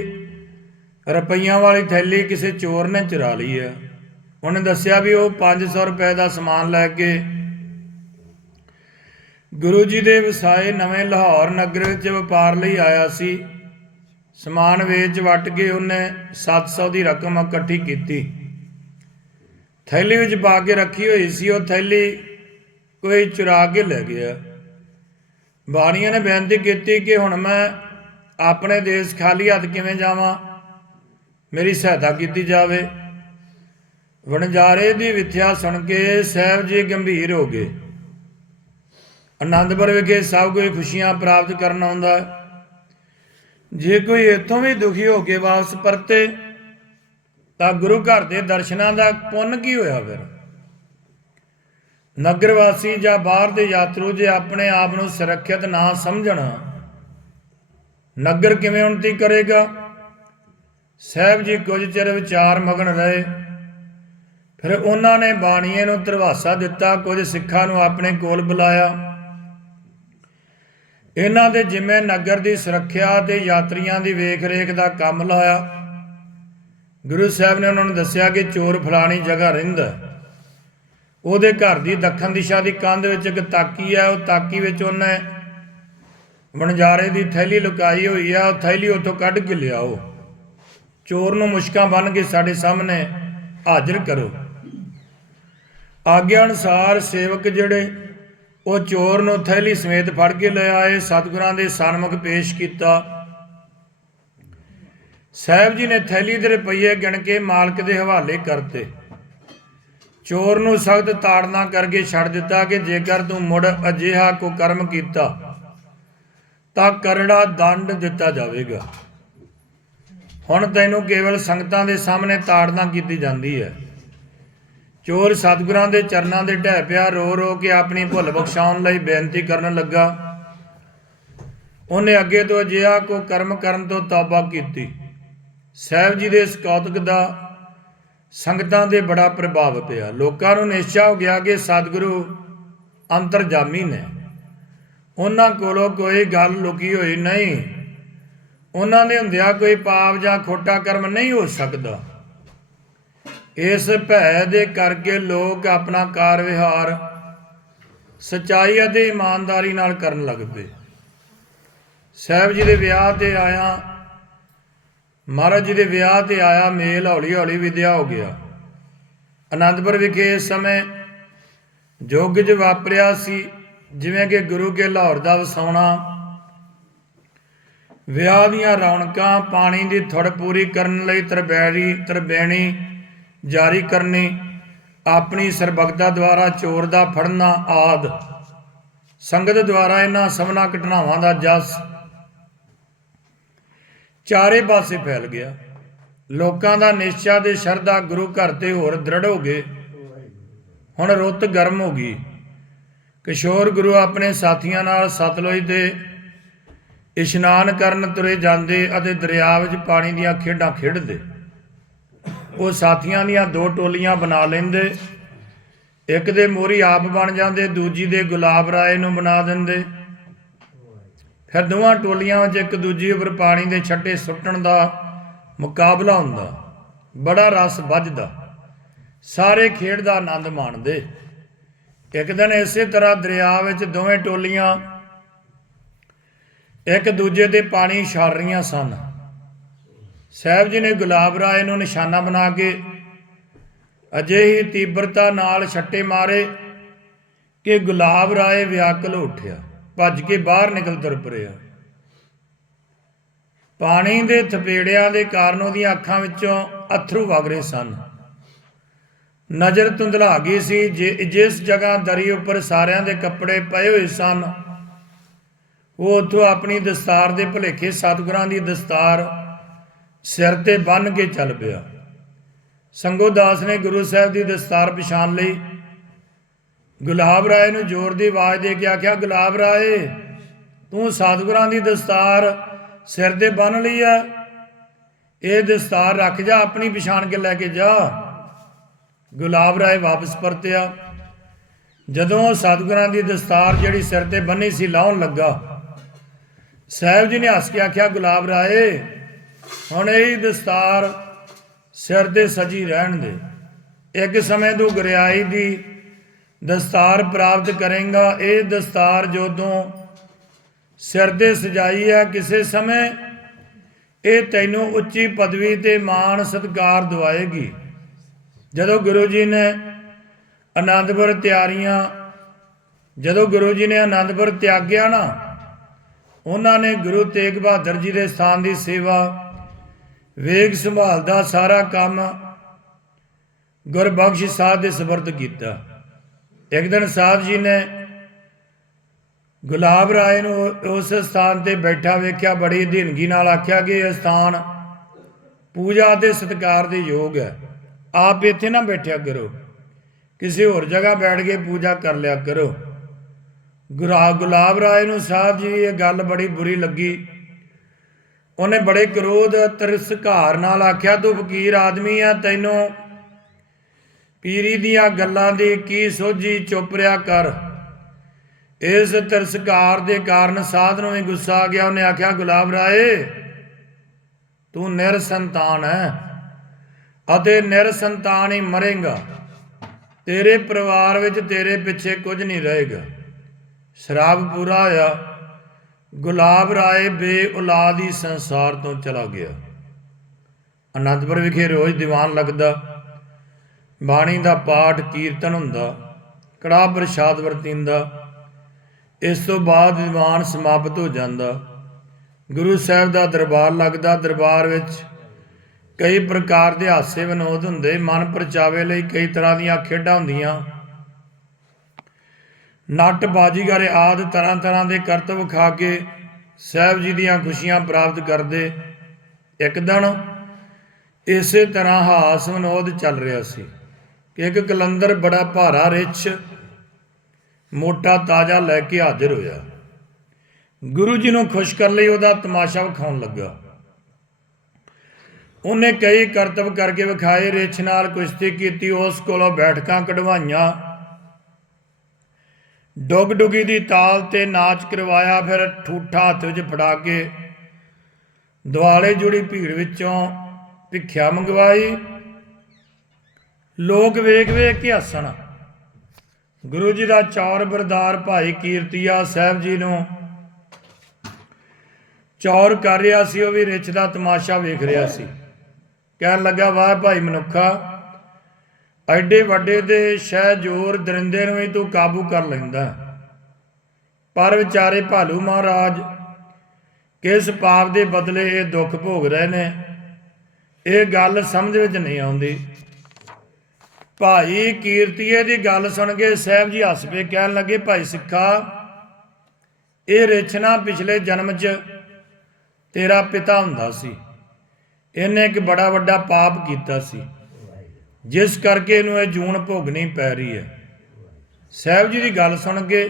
ਰੁਪਈਆਂ ਵਾਲੀ ਥੈਲੀ ਕਿਸੇ ਚੋਰ ਨੇ ਚੁਰਾ ਲਈ ਹੈ। ਉਹਨੇ ਦੱਸਿਆ ਵੀ ਉਹ 500 ਰੁਪਏ ਦਾ ਸਮਾਨ ਲੈ ਕੇ ਗੁਰੂ ਜੀ ਦੇ ਵਸਾਏ ਨਵੇਂ ਲਾਹੌਰ ਨਗਰ ਵਿੱਚ ਵਪਾਰ ਲਈ ਆਇਆ ਸੀ। ਸਮਾਨ ਵੇਚ ਵਟ ਕੇ ਉਹਨੇ 700 ਦੀ ਰਕਮ ਇਕੱਠੀ ਕੀਤੀ। ਥੈਲੀ ਵਿੱਚ ਪਾ ਕੇ ਰੱਖੀ ਹੋਈ ਸੀ, ਉਹ ਥੈਲੀ ਕੋਈ ਚੁਰਾ ਕੇ ਲੈ ਗਿਆ। ਬਾਣੀਆਂ ਨੇ ਬੇਨਤੀ ਕੀਤੀ ਕਿ ਹੁਣ ਮੈਂ ਆਪਣੇ ਦੇਸ਼ ਖਾਲੀ ਹੱਥ ਕਿਵੇਂ ਜਾਵਾਂ? ਮੇਰੀ ਸਹਾਇਤਾ ਕੀਤੀ ਜਾਵੇ। ਵਣਜਾਰੇ ਦੀ ਵਿਥਿਆ ਸੁਣ ਕੇ ਸਾਹਿਬ ਜੀ ਗੰਭੀਰ ਹੋ ਗਏ। ਆਨੰਦਪੁਰ ਵਿਖੇ ਸਭ ਕੋਈ ਖੁਸ਼ੀਆਂ ਪ੍ਰਾਪਤ ਕਰਨ ਆਉਂਦਾ। ਜੇ ਕੋਈ ਇੱਥੋਂ ਵੀ ਦੁਖੀ ਹੋ ਕੇ ਵਾਪਸ ਪਰਤੇ, ਤਾਂ ਗੁਰੂ ਘਰ ਦੇ ਦਰਸ਼ਨਾਂ ਦਾ ਪੁੰਨ ਕੀ ਹੋਇਆ ਫਿਰ? ਨਗਰ ਵਾਸੀ ਜਾਂ ਬਾਹਰ ਦੇ ਯਾਤਰੂ ਜੇ ਆਪਣੇ ਆਪ ਨੂੰ ਸੁਰੱਖਿਅਤ ਨਾ ਸਮਝਣ, ਨਗਰ ਕਿਵੇਂ ਉન્નਤੀ ਕਰੇਗਾ? ਸਾਹਿਬ ਜੀ ਕੁਝ ਚਿਰ ਵਿਚਾਰ ਮਗਨ ਰਹੇ। ਫਿਰ ਉਹਨਾਂ ਨੇ ਬਾਣੀਏ ਨੂੰ ਧਰਵਾਸਾ ਦਿੱਤਾ, ਕੁਝ ਸਿੱਖਾਂ ਨੂੰ ਆਪਣੇ ਕੋਲ ਬੁਲਾਇਆ। ਇਹਨਾਂ ਦੇ ਜਿੰਮੇ ਨਗਰ ਦੀ ਸੁਰੱਖਿਆ ਤੇ ਯਾਤਰੀਆਂ ਦੀ ਵੇਖ-ਰੇਖ ਦਾ ਕੰਮ ਲਾਇਆ। ਗੁਰੂ ਸਾਹਿਬ ਨੇ ਉਹਨਾਂ ਨੂੰ ਦੱਸਿਆ ਕਿ ਚੋਰ ਫਲਾਣੀ ਜਗ੍ਹਾ ਰਹਿੰਦਾ ਉਹਦੇ ਘਰ ਦੀ ਦੱਖਣ ਦਿਸ਼ਾ ਦੀ ਕੰਧ ਵਿੱਚ ਇੱਕ ਤਾਕੀ ਹੈ, ਉਹ ਤਾਕੀ ਵਿੱਚ ਉਹਨੇ ਵਣਜਾਰੇ ਦੀ ਥੈਲੀ ਲੁਕਾਈ ਹੋਈ ਆ ਉਹ ਥੈਲੀ ਉੱਥੋਂ ਕੱਢ ਕੇ ਲਿਆਓ। ਚੋਰ ਨੂੰ ਮੁਸ਼ਕਾਂ ਬਣ ਕੇ ਸਾਡੇ ਸਾਹਮਣੇ ਹਾਜ਼ਰ ਕਰੋ। ਆਗਿਆ ਅਨੁਸਾਰ ਸੇਵਕ ਜਿਹੜੇ ਉਹ ਚੋਰ ਨੂੰ ਥੈਲੀ ਸਮੇਤ ਫੜ ਕੇ ਲੈ ਆਏ, ਸਤਿਗੁਰਾਂ ਦੇ ਸਨਮੁਖ ਪੇਸ਼ ਕੀਤਾ। ਸਾਹਿਬ ਜੀ ਨੇ ਥੈਲੀ ਦੇ ਰੁਪਈਏ ਗਿਣ ਕੇ ਮਾਲਕ ਦੇ ਹਵਾਲੇ ਕਰਤੇ। ਚੋਰ ਨੂੰ ਸਖਤ ਤਾੜਨਾ ਕਰਕੇ ਛੱਡ ਦਿੱਤਾ ਕਿ ਜੇਕਰ ਤੂੰ ਮੁੜ ਅਜਿਹਾ ਕੋ ਕਰਮ ਕੀਤਾ, ਤਾਂ ਕਰੜਾ ਦੰਡ ਦਿੱਤਾ ਜਾਵੇਗਾ। ਹੁਣ ਤੈਨੂੰ ਕੇਵਲ ਸੰਗਤਾਂ ਦੇ ਸਾਹਮਣੇ ਤਾੜਨਾ ਕੀਤੀ ਜਾਂਦੀ ਹੈ। ਚੋਰ ਸਤਿਗੁਰਾਂ ਦੇ ਚਰਨਾਂ ਦੇ ਢਹਿ ਪਿਆ ਰੋ ਰੋ ਕੇ ਆਪਣੀ ਭੁੱਲ ਬਖਸ਼ਾਉਣ ਲਈ ਬੇਨਤੀ ਕਰਨ ਲੱਗਾ। ਉਹਨੇ ਅੱਗੇ ਤੋਂ ਅਜਿਹਾ ਕੋ ਕਰਮ ਕਰਨ ਤੋਂ ਤੌਬਾ ਕੀਤੀ। ਸਾਹਿਬ ਜੀ ਦੇ ਇਸ ਕੌਤਕ ਦਾ ਸੰਗਤਾਂ ਦੇ ਬੜਾ ਪ੍ਰਭਾਵ ਪਿਆ। ਲੋਕਾਂ ਨੂੰ ਨਿਸ਼ਚਾ ਹੋ ਗਿਆ ਕਿ ਸਤਿਗੁਰੂ ਅੰਤਰਜਾਮੀ ਨੇ। ਉਹਨਾਂ ਕੋਲੋਂ ਕੋਈ ਗੱਲ ਲੁਕੀ ਹੋਈ ਨਹੀਂ। ਉਹਨਾਂ ਦੇ ਹੁੰਦਿਆਂ ਕੋਈ ਪਾਪ ਜਾਂ ਖੋਟਾ ਕਰਮ ਨਹੀਂ ਹੋ ਸਕਦਾ। ਇਸ ਭੈ ਦੇ ਕਰਕੇ ਲੋਕ ਆਪਣਾ ਕਾਰ ਵਿਹਾਰ ਸਚਾਈ ਅਤੇ ਇਮਾਨਦਾਰੀ ਨਾਲ ਕਰਨ ਲੱਗ ਪਏ। ਸਾਹਿਬ ਜੀ ਦੇ ਵਿਆਹ ਤੇ ਆਇਆ, ਮਹਾਰਾਜ ਜੀ ਦੇ ਵਿਆਹ ਤੇ ਆਇਆ, ਮੇਲ ਹੌਲੀ ਹੌਲੀ ਵਿਦਿਆ ਹੋ ਗਿਆ। ਅਨੰਦਪੁਰ ਵਿਖੇ ਇਸ ਸਮੇਂ ਜੋਗ ਜ ਵਾਪਰਿਆ ਸੀ, ਜਿਵੇਂ ਕਿ ਗੁਰੂ ਕੇ ਲਾਹੌਰ ਦਾ ਵਸਾਉਣਾ। ਵਿਆਹ ਦੀਆਂ ਰੌਣਕਾਂ, ਪਾਣੀ ਦੀ ਥੁੜ ਪੂਰੀ ਕਰਨ ਲਈ ਤਰਬੈਰੀ, ਤਰਬੈਣੀ ਜਾਰੀ ਕਰਨੀ, ਆਪਣੀ ਸਰਬਗਤਾ ਦੁਆਰਾ ਚੋਰ ਦਾ ਫੜਨਾ ਆਦ। ਸੰਗਤ ਦੁਆਰਾ ਇਹਨਾਂ ਸਭਨਾ ਘਟਨਾਵਾਂ ਦਾ ਜਸ ਚਾਰੇ ਪਾਸੇ ਫੈਲ ਗਿਆ। ਲੋਕਾਂ ਦਾ ਨਿਸ਼ਚਾ ਤੇ ਸ਼ਰਧਾ ਗੁਰੂ ਘਰ ਤੇ ਹੋਰ ਦ੍ਰਿੜ ਹੋ ਗਏ। ਹੁਣ ਰੁੱਤ ਗਰਮ ਹੋ ਗਈ। ਕਿਸ਼ੋਰ ਗੁਰੂ ਆਪਣੇ ਸਾਥੀਆਂ ਨਾਲ ਸਤਲੁਜ ਦੇ ਇਸ਼ਨਾਨ ਕਰਨ ਤੁਰੇ ਜਾਂਦੇ ਅਤੇ ਦਰਿਆ ਵਿੱਚ ਪਾਣੀ ਦੀਆਂ ਖੇਡਾਂ ਖੇਡਦੇ। ਉਹ ਸਾਥੀਆਂ ਦੀਆਂ ਦੋ ਟੋਲੀਆਂ ਬਣਾ ਲੈਂਦੇ। ਇੱਕ ਦੇ ਮੋਰੀ ਆਪ ਬਣ ਜਾਂਦੇ, ਦੂਜੀ ਦੇ ਗੁਲਾਬ ਰਾਏ ਨੂੰ ਬਣਾ ਦਿੰਦੇ। ਫਿਰ ਦੋਵਾਂ ਟੋਲੀਆਂ ਵਿੱਚ ਇੱਕ ਦੂਜੀ ਉੱਪਰ ਪਾਣੀ ਦੇ ਛੱਟੇ ਸੁੱਟਣ ਦਾ ਮੁਕਾਬਲਾ ਹੁੰਦਾ। ਬੜਾ ਰਸ ਵੱਜਦਾ। ਸਾਰੇ ਖੇਡ ਦਾ ਆਨੰਦ ਮਾਣਦੇ। ਇੱਕ ਦਿਨ ਇਸੇ ਤਰ੍ਹਾਂ ਦਰਿਆ ਵਿੱਚ ਦੋਵੇਂ ਟੋਲੀਆਂ ਇੱਕ ਦੂਜੇ ਤੇ ਪਾਣੀ ਛੱਡ ਰਹੀਆਂ ਸਨ। ਸਾਹਿਬ ਜੀ ਨੇ ਗੁਲਾਬ ਰਾਏ ਨੂੰ ਨਿਸ਼ਾਨਾ ਬਣਾ ਕੇ ਅਜਿਹੀ ਤੀਬਰਤਾ ਨਾਲ ਛੱਟੇ ਮਾਰੇ ਕਿ ਗੁਲਾਬ ਰਾਏ ਵਿਆਕਲ ਉੱਠਿਆ, ਭੱਜ ਕੇ ਬਾਹਰ ਨਿਕਲ ਤੁਰ ਪਿਆ ਪਾਣੀ ਦੇ ਥਪੇੜਿਆਂ ਦੇ ਕਾਰਨ ਉਹਦੀਆਂ ਅੱਖਾਂ ਵਿੱਚੋਂ ਅਥਰੂ ਵਗ ਰਹੇ ਸਨ। ਨਜ਼ਰ ਧੁੰਦਲਾ ਗਈ ਸੀ ਜਿ- ਜਿਸ ਜਗ੍ਹਾ ਦਰੀ ਉੱਪਰ ਸਾਰਿਆਂ ਦੇ ਕੱਪੜੇ ਪਏ ਹੋਏ ਸਨ, ਉਹ ਉੱਥੋਂ ਆਪਣੀ ਦਸਤਾਰ ਦੇ ਭੁਲੇਖੇ ਸਤਿਗੁਰਾਂ ਦੀ ਦਸਤਾਰ ਸਿਰ ਤੇ ਬੰਨ ਕੇ ਚੱਲ ਪਿਆ। ਸੰਗੋ ਦਾਸ ਨੇ ਗੁਰੂ ਸਾਹਿਬ ਦੀ ਦਸਤਾਰ ਪਛਾਣ ਲਈ। ਗੁਲਾਬ ਰਾਏ ਨੂੰ ਜ਼ੋਰ ਦੀ ਆਵਾਜ਼ ਦੇ ਕੇ ਆਖਿਆ, ਗੁਲਾਬ ਰਾਏ, ਤੂੰ ਸਤਿਗੁਰਾਂ ਦੀ ਦਸਤਾਰ ਸਿਰ ਤੇ ਬੰਨ ਲਈ ਆ। ਇਹ ਦਸਤਾਰ ਰੱਖ ਜਾ, ਆਪਣੀ ਪਛਾਣ ਕੇ ਲੈ ਕੇ ਜਾ। ਗੁਲਾਬ ਰਾਏ ਵਾਪਸ ਪਰਤਿਆ। ਜਦੋਂ ਉਹ ਸਤਿਗੁਰਾਂ ਦੀ ਦਸਤਾਰ ਜਿਹੜੀ ਸਿਰ ਤੇ ਬੰਨੀ ਸੀ, ਲਾਉਣ ਲੱਗਾ, ਸਾਹਿਬ ਜੀ ਨੇ ਹੱਸ ਕੇ ਆਖਿਆ, ਗੁਲਾਬ ਰਾਏ ਹੁਣ ਇਹੀ ਦਸਤਾਰ ਸਿਰ ਤੇ ਸਜੀ ਰਹਿਣ ਦੇ। ਇੱਕ ਸਮੇਂ ਤੋਂ ਗਰਿਆਈ ਦੀ ਦਸਤਾਰ ਪ੍ਰਾਪਤ ਕਰੇਗਾ। ਇਹ ਦਸਤਾਰ ਜਦੋਂ ਸਿਰ ਤੇ ਸਜਾਈ ਹੈ ਕਿਸੇ ਸਮੇਂ, ਇਹ ਤੈਨੂੰ ਉੱਚੀ ਪਦਵੀ ਤੇ ਮਾਣ ਸਤਿਕਾਰ ਦਿਵਾਏਗੀ। ਜਦੋਂ ਗੁਰੂ ਜੀ ਨੇ ਆਨੰਦਪੁਰ ਤਿਆਰੀਆਂ, ਜਦੋਂ ਗੁਰੂ ਜੀ ਨੇ ਆਨੰਦਪੁਰ ਤਿਆਗਿਆ ਨਾ, ਉਹਨਾਂ ਨੇ ਗੁਰੂ ਤੇਗ ਬਹਾਦਰ ਜੀ ਦੇ ਸਥਾਨ ਦੀ ਸੇਵਾ ਵੇਗ ਸੰਭਾਲ ਦਾ ਸਾਰਾ ਕੰਮ ਗੁਰਬਖਸ਼ ਸਾਹਿਬ ਦੇ ਸਬਰਦ ਕੀਤਾ। ਇੱਕ ਦਿਨ ਸਾਹਿਬ ਜੀ ਨੇ ਗੁਲਾਬ ਰਾਏ ਨੂੰ ਉਸ ਸਥਾਨ ਤੇ ਬੈਠਾ ਵੇਖਿਆ, ਬੜੀ ਅਧੀਨਗੀ ਨਾਲ ਆਖਿਆ ਕਿ ਇਹ ਸਥਾਨ ਪੂਜਾ ਤੇ ਸਤਿਕਾਰ ਦੇ ਯੋਗ ਹੈ। ਆਪ ਇੱਥੇ ਨਾ ਬੈਠਿਆ ਕਰੋ। ਕਿਸੇ ਹੋਰ ਜਗ੍ਹਾ ਬੈਠ ਕੇ ਪੂਜਾ ਕਰ ਲਿਆ ਕਰੋ। ਗੁਰਾ ਗੁਲਾਬ ਰਾਏ ਨੂੰ ਸਾਹਿਬ ਜੀ, ਇਹ ਗੱਲ ਬੜੀ ਬੁਰੀ ਲੱਗੀ। ਉਹਨੇ ਬੜੇ ਕਰੋਧ ਤਿਰਸਕਾਰ ਨਾਲ ਆਖਿਆ, ਤੂੰ ਫਕੀਰ ਆਦਮੀ ਆ, ਤੈਨੂੰ ਪੀਰੀ ਦੀਆਂ ਗੱਲਾਂ ਦੀ ਕੀ ਸੋਝੀ ਚੁੱਪ ਰਿਆ ਕਰ। ਇਸ ਤਰਸਕਾਰ ਦੇ ਕਾਰਨ ਸਾਧ ਨੂੰ ਵੀ ਗੁੱਸਾ ਆ ਗਿਆ। ਉਹਨੇ ਆਖਿਆ, ਗੁਲਾਬ ਰਾਏ, ਤੂੰ ਨਿਰਸੰਤਾਨ ਹੈ ਅਤੇ ਨਿਰਸੰਤਾਨ ਹੀ ਮਰੇਗਾ। ਤੇਰੇ ਪਰਿਵਾਰ ਵਿੱਚ ਤੇਰੇ ਪਿੱਛੇ ਕੁਝ ਨਹੀਂ ਰਹੇਗਾ। ਸ਼ਰਾਬ ਪੂਰਾ ਹੋਇਆ ਗੁਲਾਬ ਰਾਏ ਬੇ ਔਲਾਦ ਹੀ ਸੰਸਾਰ ਤੋਂ ਚਲਾ ਗਿਆ। ਅਨੰਦਪੁਰ ਵਿਖੇ ਰੋਜ਼ ਦੀਵਾਨ ਲੱਗਦਾ। ਬਾਣੀ ਦਾ ਪਾਠ, ਕੀਰਤਨ ਹੁੰਦਾ। ਕੜਾ ਪ੍ਰਸ਼ਾਦ ਵਰਤਿੰਦਾ। ਇਸ ਤੋਂ ਬਾਅਦ ਦੀਵਾਨ ਸਮਾਪਤ ਹੋ ਜਾਂਦਾ। ਗੁਰੂ ਸਾਹਿਬ ਦਾ ਦਰਬਾਰ ਲੱਗਦਾ। ਦਰਬਾਰ ਵਿੱਚ ਕਈ ਪ੍ਰਕਾਰ ਦੇ ਹਾਸੇ ਵਿਨੋਦ ਹੁੰਦੇ। ਮਨ ਪਰਚਾਵੇ ਲਈ ਕਈ ਤਰ੍ਹਾਂ ਦੀਆਂ ਖੇਡਾਂ ਹੁੰਦੀਆਂ। ਨੱਟ ਬਾਜੀਗਰ ਆਦ ਤਰ੍ਹਾਂ ਤਰ੍ਹਾਂ ਦੇ ਕਰਤਵ ਖਾ ਕੇ ਸਾਹਿਬ ਜੀ ਦੀਆਂ ਖੁਸ਼ੀਆਂ ਪ੍ਰਾਪਤ ਕਰਦੇ ਇੱਕ ਦਿਨ ਇਸੇ ਤਰ੍ਹਾਂ ਹਾਸ ਵਿਨੋਦ ਚੱਲ ਰਿਹਾ ਸੀ ਕਿ ਇੱਕ ਕਲੰਦਰ ਬੜਾ ਭਾਰਾ ਰਿਛ ਮੋਟਾ ਤਾਜ਼ਾ ਲੈ ਕੇ ਹਾਜ਼ਰ ਹੋਇਆ। ਗੁਰੂ ਜੀ ਨੂੰ ਖੁਸ਼ ਕਰਨ ਲਈ ਉਹਦਾ ਤਮਾਸ਼ਾ ਵਿਖਾਉਣ ਲੱਗਾ। ਉਹਨੇ ਕਈ ਕਰਤਬ ਕਰਕੇ ਵਿਖਾਏ, ਰਿਛ ਨਾਲ ਕੁਸ਼ਤੀ ਕੀਤੀ, ਉਸ ਕੋਲੋਂ ਬੈਠਕਾਂ ਕਢਵਾਈਆਂ ਡੁਗ ਡੁਗੀ ਦੀ ਤਾਲ ਤੇ ਨਾਚ ਕਰਵਾਇਆ, ਫਿਰ ਠੂਠਾ ਹੱਥ ਵਿੱਚ ਫੜਾ ਕੇ ਦੁਆਲੇ ਜੁੜੀ ਭੀੜ ਵਿੱਚੋਂ ਭਿੱਖਿਆ ਮੰਗਵਾਈ। ਲੋਕ ਵੇਖ ਵੇਖ ਕੇ ਹੱਸਣ। ਗੁਰੂ ਜੀ ਦਾ ਚੌਰ ਬਰਦਾਰ ਭਾਈ ਕੀਰਤੀਆ ਸਾਹਿਬ ਜੀ ਨੂੰ ਚੌਰ ਕਰ ਰਿਹਾ ਸੀ, ਉਹ ਵੀ ਰਿਛ ਦਾ ਤਮਾਸ਼ਾ ਵੇਖ ਰਿਹਾ ਸੀ। ਕਹਿਣ ਲੱਗਾ, ਵਾਹ ਭਾਈ ਮਨੁੱਖਾ ਐਡੇ ਵੱਡੇ ਦੇ ਸ਼ਹਿ ਜੋਰ ਦਰਿੰਦੇ ਨੂੰ ਹੀ ਤੂੰ ਕਾਬੂ ਕਰ ਲੈਂਦਾ। ਪਰ ਵਿਚਾਰੇ ਭਾਲੂ ਮਹਾਰਾਜ, ਕਿਸ ਪਾਪ ਦੇ ਬਦਲੇ ਇਹ ਦੁੱਖ ਭੋਗ ਰਹੇ ਨੇ? ਇਹ ਗੱਲ ਸਮਝ ਵਿੱਚ ਨਹੀਂ ਆਉਂਦੀ। ਭਾਈ ਕੀਰਤੀਏ ਦੀ ਗੱਲ ਸੁਣ ਕੇ ਸਾਹਿਬ ਜੀ ਹੱਸ ਪਏ ਕਹਿਣ ਲੱਗੇ, ਭਾਈ ਸਿੱਖਾ, ਇਹ ਰਿਛਨਾ ਪਿਛਲੇ ਜਨਮ 'ਚ ਤੇਰਾ ਪਿਤਾ ਹੁੰਦਾ ਸੀ। ਇਹਨੇ ਇੱਕ ਬੜਾ ਵੱਡਾ ਪਾਪ ਕੀਤਾ ਸੀ। ਜਿਸ ਕਰਕੇ ਇਹਨੂੰ ਇਹ ਜੂਨ ਭੋਗਣੀ ਪੈ ਰਹੀ ਹੈ। ਸਾਹਿਬ ਜੀ ਦੀ ਗੱਲ ਸੁਣ ਕੇ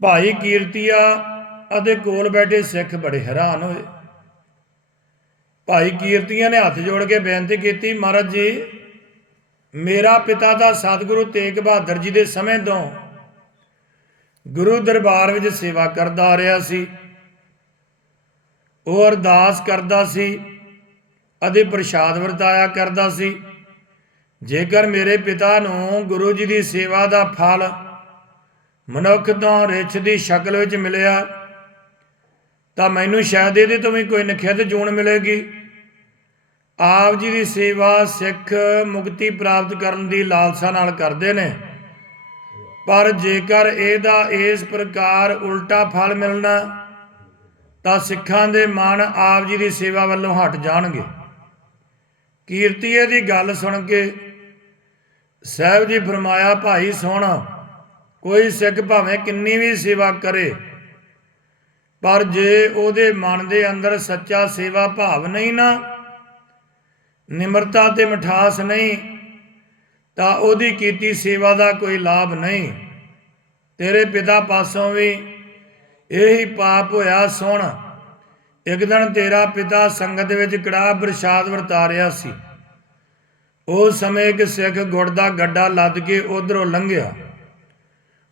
ਭਾਈ ਕੀਰਤੀਆ ਅਤੇ ਕੋਲ ਬੈਠੇ ਸਿੱਖ ਬੜੇ ਹੈਰਾਨ ਹੋਏ। ਭਾਈ ਕੀਰਤੀਆ ਨੇ ਹੱਥ ਜੋੜ ਕੇ ਬੇਨਤੀ ਕੀਤੀ, ਮਹਾਰਾਜ ਜੀ, ਮੇਰਾ ਪਿਤਾ ਦਾ ਸਤਿਗੁਰੂ ਤੇਗ ਬਹਾਦਰ ਜੀ ਦੇ ਸਮੇਂ ਤੋਂ ਗੁਰੂ ਦਰਬਾਰ ਵਿੱਚ ਸੇਵਾ ਕਰਦਾ ਆ ਰਿਹਾ ਸੀ। ਉਹ ਅਰਦਾਸ ਕਰਦਾ ਸੀ ਅਤੇ ਪ੍ਰਸ਼ਾਦ ਵਰਤਾਇਆ ਕਰਦਾ ਸੀ। ਜੇਕਰ ਮੇਰੇ ਪਿਤਾ ਨੂੰ ਗੁਰੂ ਜੀ ਦੀ ਸੇਵਾ ਦਾ ਫਲ ਮਨੁੱਖ ਤੋਂ ਰਿਛ ਦੀ ਸ਼ਕਲ ਵਿੱਚ ਮਿਲਿਆ, ਤਾਂ ਮੈਨੂੰ ਸ਼ਾਇਦ ਇਹਦੇ ਤੋਂ ਵੀ ਕੋਈ ਨਖਿੱਧ ਜੂਣ ਮਿਲੇਗੀ। ਆਪ ਜੀ ਦੀ ਸੇਵਾ ਸਿੱਖ ਮੁਕਤੀ ਪ੍ਰਾਪਤ ਕਰਨ ਦੀ ਲਾਲਸਾ ਨਾਲ ਕਰਦੇ ਨੇ। ਪਰ ਜੇਕਰ ਇਹਦਾ ਇਸ ਪ੍ਰਕਾਰ ਉਲਟਾ ਫਲ ਮਿਲਣਾ, ਤਾਂ ਸਿੱਖਾਂ ਦੇ ਮਨ ਆਪ ਜੀ ਦੀ ਸੇਵਾ ਵੱਲੋਂ ਹਟ ਜਾਣਗੇ। ਕੀਰਤੀਏ ਦੀ ਗੱਲ ਸੁਣ ਕੇ ਸਾਹਿਬ ਜੀ ਫਰਮਾਇਆ, ਭਾਈ ਸੁਣ, ਕੋਈ ਸਿੱਖ ਭਾਵੇਂ ਕਿੰਨੀ ਵੀ ਸੇਵਾ ਕਰੇ, ਪਰ ਜੇ ਉਹਦੇ ਮਨ ਦੇ ਅੰਦਰ ਸੱਚਾ ਸੇਵਾ ਭਾਵ ਨਹੀਂ ਨਾ, ਨਿਮਰਤਾ ਤੇ ਮਠਾਸ ਨਹੀਂ, ਤਾਂ ਉਹਦੀ ਕੀਤੀ ਸੇਵਾ ਦਾ ਕੋਈ ਲਾਭ ਨਹੀਂ। ਤੇਰੇ ਪਿਤਾ ਪਾਸੋਂ ਵੀ ਇਹੀ ਪਾਪ ਹੋਇਆ, ਸੁਣ, ਇੱਕ ਦਿਨ ਤੇਰਾ ਪਿਤਾ ਸੰਗਤ ਵਿੱਚ ਕੜਾਹ ਪ੍ਰਸ਼ਾਦ ਵਰਤਾ ਰਿਹਾ ਸੀ। ਉਸ ਸਮੇਂ ਇੱਕ ਸਿੱਖ ਗੁੜ ਦਾ ਗੱਡਾ ਲੱਦ ਕੇ ਉਧਰੋਂ ਲੰਘਿਆ।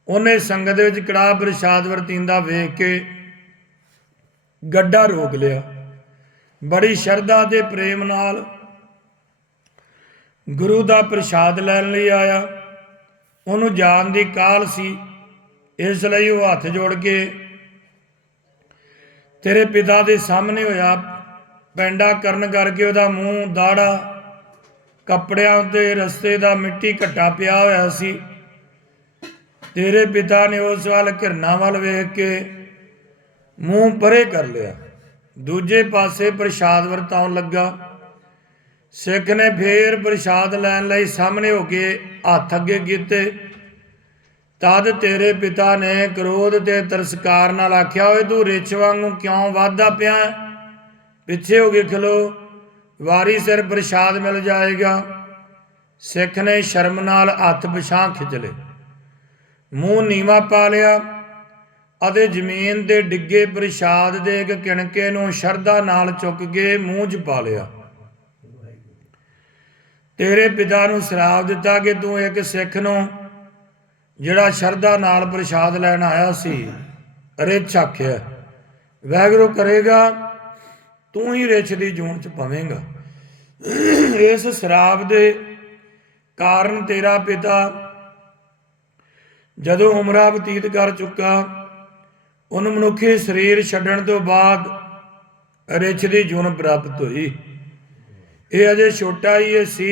ਉਹਨੇ ਸੰਗਤ ਵਿੱਚ ਕੜਾਹ ਪ੍ਰਸ਼ਾਦ ਵਰਤੀਂਦਾ ਵੇਖ ਕੇ ਗੱਡਾ ਰੋਕ ਲਿਆ। ਬੜੀ ਸ਼ਰਧਾ ਤੇ ਪ੍ਰੇਮ ਨਾਲ ਗੁਰੂ ਦਾ ਪ੍ਰਸ਼ਾਦ ਲੈਣ ਲਈ ਆਇਆ। ਉਹਨੂੰ ਜਾਣ ਦੀ ਕਾਲ ਸੀ। ਇਸ ਲਈ ਉਹ ਹੱਥ ਜੋੜ ਕੇ ਤੇਰੇ ਪਿਤਾ ਦੇ ਸਾਹਮਣੇ ਹੋਇਆ। ਪੈਂਡਾ ਕਰਨ ਕਰਕੇ ਉਹਦਾ ਮੂੰਹ ਦਾੜਾ ਕੱਪੜਿਆਂ ਉੱਤੇ ਰਸਤੇ ਦਾ ਮਿੱਟੀ ਘੱਟਾ ਪਿਆ ਹੋਇਆ ਸੀ। ਤੇਰੇ ਪਿਤਾ ਨੇ ਉਸ ਵੱਲ ਘਿਰਨਾ ਵੱਲ ਵੇਖ ਕੇ ਮੂੰਹ ਪਰੇ ਕਰ ਲਿਆ। ਦੂਜੇ ਪਾਸੇ ਪ੍ਰਸ਼ਾਦ ਵਰਤਾਉਣ ਲੱਗਾ। ਸਿੱਖ ਨੇ ਫੇਰ ਪ੍ਰਸ਼ਾਦ ਲੈਣ ਲਈ ਸਾਹਮਣੇ ਹੋ ਕੇ ਹੱਥ ਅੱਗੇ ਕੀਤੇ। ਤਦ ਤੇਰੇ ਪਿਤਾ ਨੇ ਕ੍ਰੋਧ ਤੇ ਤਰਸਕਾਰ ਨਾਲ ਆਖਿਆ, ਓਏ ਤੂੰ ਰਿਛ ਵਾਂਗੂ ਕਿਉਂ ਵਾਧਾ ਪਿਆ? ਪਿੱਛੇ ਹੋ ਕੇ ਖਲੋ। ਵਾਰੀ ਸਿਰ ਪ੍ਰਸ਼ਾਦ ਮਿਲ ਜਾਏਗਾ। ਸਿੱਖ ਨੇ ਸ਼ਰਮ ਨਾਲ ਹੱਥ ਪਿਛਾਂ ਖਿੱਚ ਲਏ। ਮੂੰਹ ਨੀਵਾ ਪਾ ਲਿਆ ਅਤੇ ਜ਼ਮੀਨ ਦੇ ਡਿੱਗੇ ਪ੍ਰਸ਼ਾਦ ਦੇ ਇੱਕ ਕਿਣਕੇ ਨੂੰ ਸ਼ਰਧਾ ਨਾਲ ਚੁੱਕ ਕੇ ਮੂੰਹ 'ਚ ਪਾ ਲਿਆ। ਤੇਰੇ ਪਿਤਾ ਨੂੰ ਸ਼ਰਾਪ ਦਿੱਤਾ ਕਿ ਤੂੰ ਇੱਕ ਸਿੱਖ ਨੂੰ ਜਿਹੜਾ ਸ਼ਰਧਾ ਨਾਲ ਪ੍ਰਸ਼ਾਦ ਲੈਣ ਆਇਆ ਸੀ, ਰਿਛ ਆਖਿਆ। ਵੈਗਰੂ ਕਰੇਗਾ ਤੂੰ ਹੀ ਰਿਛ ਦੀ ਜੂਨ ਚ ਪਵੇਂਗਾ। ਇਸ ਸ਼ਰਾਬ ਦੇ ਕਾਰਨ ਤੇਰਾ ਪਿਤਾ ਜਦੋਂ ਉਮਰਾ ਬਤੀਤ ਕਰ ਚੁੱਕਾ, ਉਹਨੂੰ ਮਨੁੱਖੀ ਸਰੀਰ ਛੱਡਣ ਤੋਂ ਬਾਅਦ ਰਿਛ ਦੀ ਜੂਨ ਪ੍ਰਾਪਤ ਹੋਈ। ਇਹ ਅਜੇ ਛੋਟਾ ਹੀ ਇਹ ਸੀ।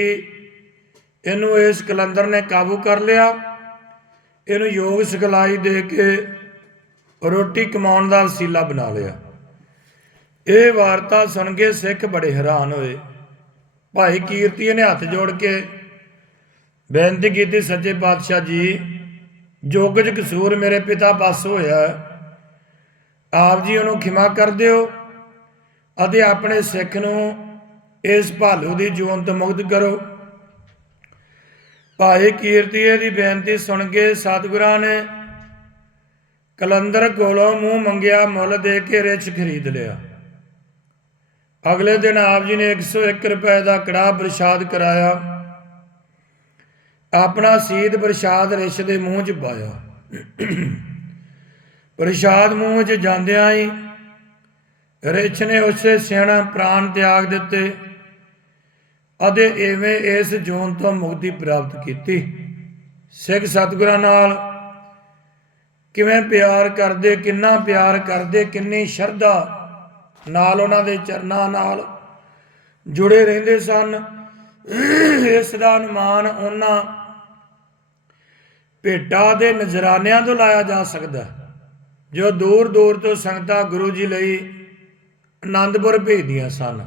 ਇਹਨੂੰ ਇਸ ਕਲੰਦਰ ਨੇ ਕਾਬੂ ਕਰ ਲਿਆ। ਇਹਨੂੰ ਯੋਗ ਸਿਖਲਾਈ ਦੇ ਕੇ ਰੋਟੀ ਕਮਾਉਣ ਦਾ ਵਸੀਲਾ ਬਣਾ ਲਿਆ। ਇਹ ਵਾਰਤਾ ਸੁਣ ਕੇ ਸਿੱਖ ਬੜੇ ਹੈਰਾਨ ਹੋਏ। ਭਾਈ ਕੀਰਤੀਏ ਨੇ ਹੱਥ ਜੋੜ ਕੇ, ਬੇਨਤੀ ਕੀਤੀ, ਸੱਚੇ ਪਾਤਸ਼ਾਹ ਜੀ, ਜੋ ਕੁਝ ਕਸੂਰ ਮੇਰੇ ਪਿਤਾ ਪਾਸ ਹੋਇਆ ਆਪ ਜੀ ਉਹਨੂੰ ਖਿਮਾ ਕਰ ਦਿਓ ਅਤੇ ਆਪਣੇ ਸਿੱਖ ਨੂੰ ਇਸ ਭਾਲੂ ਦੀ ਜੂਨ ਤੋਂ ਮੁਕਤ ਕਰੋ। ਭਾਈ ਕੀਰਤੀਏ ਦੀ ਬੇਨਤੀ ਸੁਣ ਕੇ ਸਤਿਗੁਰਾਂ ਨੇ ਕਲੰਦਰ ਕੋਲੋਂ ਮੂੰਹ ਮੰਗਿਆ, ਮੁੱਲ ਦੇ ਕੇ ਰਿਛ ਖਰੀਦ ਲਿਆ। ਅਗਲੇ ਦਿਨ ਆਪ ਜੀ ਨੇ 101 ਰੁਪਏ ਦਾ ਕੜਾਹ ਪ੍ਰਸ਼ਾਦ ਕਰਾਇਆ। ਆਪਣਾ ਸੀਧ ਪ੍ਰਸ਼ਾਦ ਰਿਸ਼ ਦੇ ਮੂੰਹ 'ਚ ਪਾਇਆ। ਪ੍ਰਸ਼ਾਦ ਮੂੰਹ 'ਚ ਜਾਂਦਿਆਂ ਹੀ ਰਿਛ ਨੇ ਉਸੇ ਸਿਆਣਾ ਪ੍ਰਾਣ ਤਿਆਗ ਦਿੱਤੇ ਅਤੇ ਐਵੇਂ ਇਸ ਜੋਨ ਤੋਂ ਮੁਕਤੀ ਪ੍ਰਾਪਤ ਕੀਤੀ। ਸਿੱਖ ਸਤਿਗੁਰਾਂ ਨਾਲ ਕਿਵੇਂ ਪਿਆਰ ਕਰਦੇ, ਕਿੰਨਾ ਪਿਆਰ ਕਰਦੇ, ਕਿੰਨੀ ਸ਼ਰਧਾ ਨਾਲ ਉਹਨਾਂ ਦੇ ਚਰਨਾਂ ਨਾਲ ਜੁੜੇ ਰਹਿੰਦੇ ਸਨ। ਇਸ ਦਾ ਅਨੁਮਾਨ ਉਹਨਾਂ ਭੇਟਾ ਦੇ ਨਜ਼ਰਾਨਿਆਂ ਤੋਂ ਲਾਇਆ ਜਾ ਸਕਦਾ ਜੋ ਦੂਰ ਦੂਰ ਤੋਂ ਸੰਗਤਾਂ ਗੁਰੂ ਜੀ ਲਈ ਆਨੰਦਪੁਰ ਭੇਜਦੀਆਂ ਸਨ।